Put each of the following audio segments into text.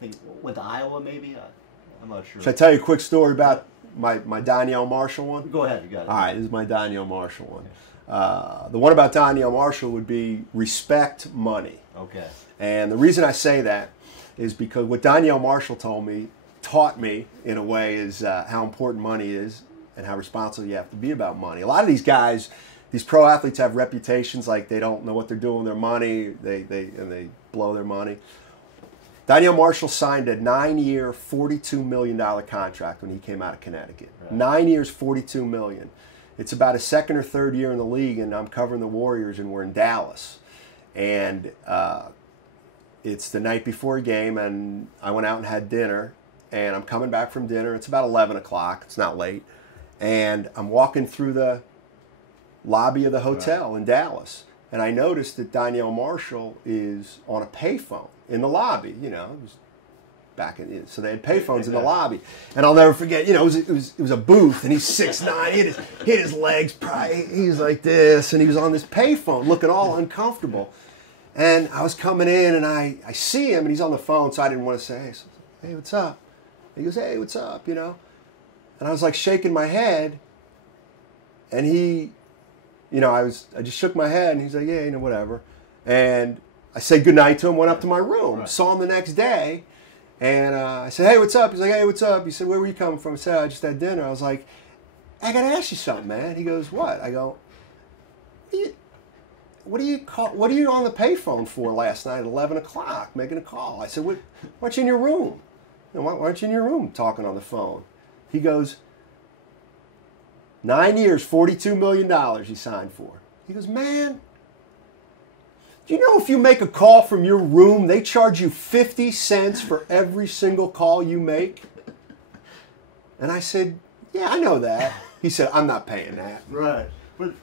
think went to Iowa maybe. I'm not sure. Should I tell you a quick story about my Donnell Marshall one? Go ahead, you got it. All right, this is my Donnell Marshall one. The one about Donnell Marshall would be respect money. Okay. And the reason I say that is because what Donnell Marshall taught me in a way is how important money is and how responsible you have to be about money. A lot of these guys, these pro athletes have reputations like they don't know what they're doing with their money, they blow their money. Donnell Marshall signed a 9-year, $42 million contract when he came out of Connecticut. Right. 9 years, $42 million. It's about his second or third year in the league, and I'm covering the Warriors, and we're in Dallas. And it's the night before a game, and I went out and had dinner, and I'm coming back from dinner. It's about 11 o'clock. It's not late. And I'm walking through the lobby of the hotel in Dallas, and I noticed that Donnell Marshall is on a payphone in the lobby. You know, it was back in, so they had payphones in the lobby, and I'll never forget. You know, it was a booth, and he's 6'9", he hit his legs, he was like this, and he was on this payphone, looking all uncomfortable. And I was coming in, and I see him, and he's on the phone, so I didn't want to say, "Hey, what's up?" He goes, "Hey, what's up?" You know, and I was like shaking my head, and he, you know, I just shook my head, and he's like, "Yeah, you know, whatever," and I said goodnight to him, went up to my room, saw him the next day, and I said, "Hey, what's up?" He's like, "Hey, what's up?" He said, "Where were you coming from?" I said, "I just had dinner." I was like, "I got to ask you something, man." He goes, "What?" I go, what are you on the payphone for last night at 11 o'clock making a call?" I said, "Why aren't you in your room? Why aren't you in your room talking on the phone?" He goes, 9 years, $42 million he signed for. He goes, "Man, do you know if you make a call from your room, they charge you 50 cents for every single call you make?" And I said, "Yeah, I know that." He said, "I'm not paying that." Right. But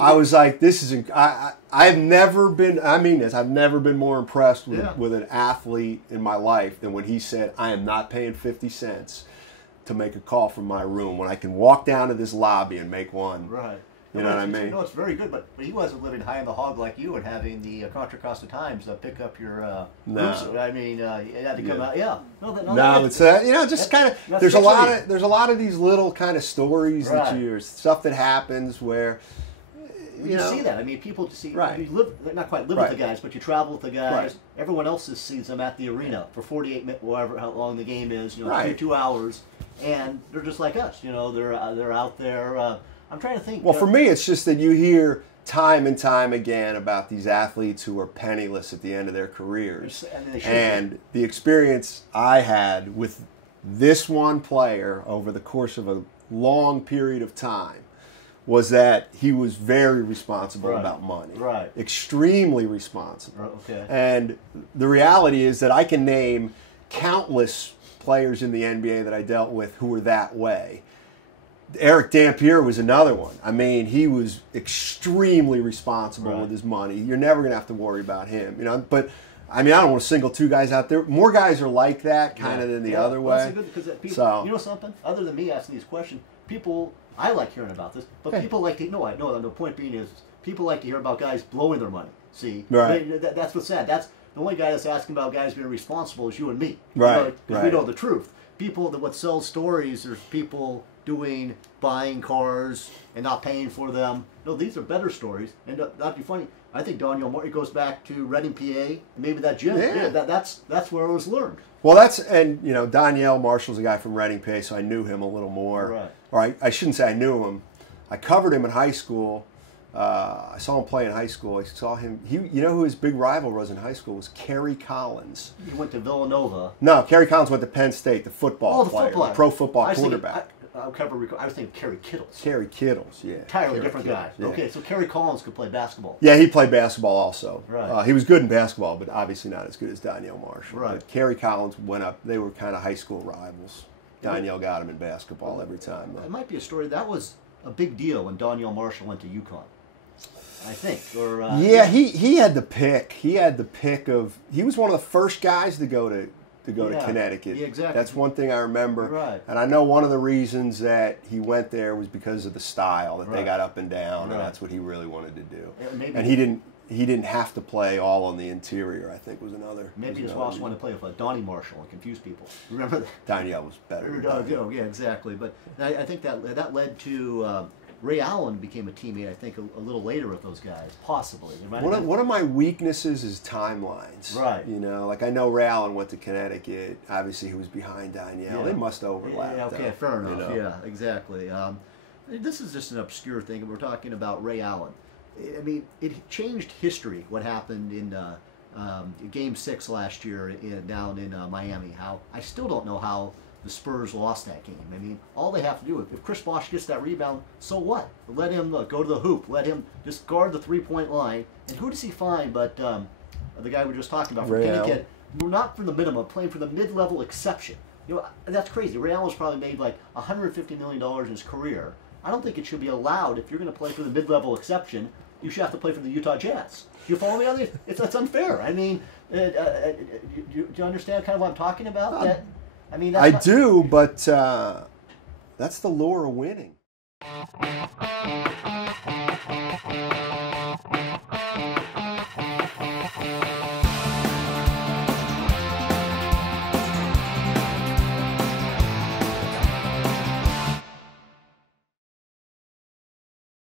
I was like, this is, I've never been, I mean this, I've never been more impressed with an athlete in my life than when he said, "I am not paying 50 cents to make a call from my room when I can walk down to this lobby and make one." Right. You know what I mean? No, it's very good, but he wasn't living high in the hog like you and having the Contra Costa Times pick up your groups. I mean, you had to come out. Yeah. No, it's you know, just kind of. There's a lot of these little kind of stories that stuff that happens where. You see that. I mean, people just see. Right. You live, not quite live with the guys, but you travel with the guys. Right. Everyone else sees them at the arena for 48 minutes, whatever how long the game is. You know, 2 hours, and they're just like us. You know, they're out there. I'm trying to think. Well, for me, it's just that you hear time and time again about these athletes who are penniless at the end of their careers, and the experience I had with this one player over the course of a long period of time was that he was very responsible about money. Right. Extremely responsible. Okay. And the reality is that I can name countless players in the NBA that I dealt with who were that way. Eric Dampier was another one. I mean, he was extremely responsible with his money. You're never going to have to worry about him, you know. But I mean, I don't want to single two guys out there. More guys are like that kind of than the other way. That's good because people, you know something? Other than me asking these questions, people, I like hearing about this, but people like to, no, I know, the point being is people like to hear about guys blowing their money. See? Right. That's what's sad. That's the only guy that's asking about guys being responsible is you and me. Right. Because we know the truth. People that what sells stories, there's people buying cars and not paying for them. No, these are better stories. And that'd be funny. I think Donnell Marshall goes back to Reading, PA, maybe that gym. Yeah, that's where it was learned. Well, and you know, Donnell Marshall's a guy from Reading, PA, so I knew him a little more. Right. Or I shouldn't say I knew him. I covered him in high school. I saw him play in high school. I saw him. You know who his big rival was in high school was Kerry Collins. He went to Villanova. No, Kerry Collins went to Penn State, the football player, the pro football quarterback. I was thinking Kerry Kittles. Kerry Kittles, yeah. Entirely different guy. Yeah. Okay, so Kerry Collins could play basketball. Yeah, he played basketball also. Right. He was good in basketball, but obviously not as good as Donnell Marshall. Right. But Kerry Collins went up. They were kind of high school rivals. Donnell got him in basketball every time. It might be a story. That was a big deal when Donnell Marshall went to UConn. I think. Or yeah, he had the pick. He had the pick of. He was one of the first guys to go to Connecticut. Yeah, exactly. That's one thing I remember. Right. And I know one of the reasons that he went there was because of the style that they got up and down, and that's what he really wanted to do. Yeah, maybe. And he didn't. he didn't have to play all on the interior, I think was another. Maybe his boss wanted to play with Donnie Marshall and confuse people. Remember that? Danielle was better. Yeah, exactly. But I think that led to Ray Allen became a teammate, I think, a little later with those guys, possibly. One of my weaknesses is timelines. Right. You know, like I know Ray Allen went to Connecticut. Obviously, he was behind Danielle. Yeah. They must overlap. Yeah, okay, fair enough. You know? Yeah, exactly. This is just an obscure thing. We're talking about Ray Allen. I mean, it changed history, what happened in Game 6 last year down in Miami. How I still don't know how the Spurs lost that game. I mean, all they have to do, if Chris Bosh gets that rebound, so what? Let him go to the hoop. Let him just guard the three-point line. And who does he find but the guy we were just talking about from Connecticut? Not for the minimum, playing for the mid-level exception. You know, that's crazy. Ray Allen's probably made like $150 million in his career. I don't think it should be allowed, if you're going to play for the mid-level exception, you should have to play for the Utah Jazz. You follow me on this? It's unfair. I mean, do you understand kind of what I'm talking about? That, I mean, I do, but that's the lure of winning.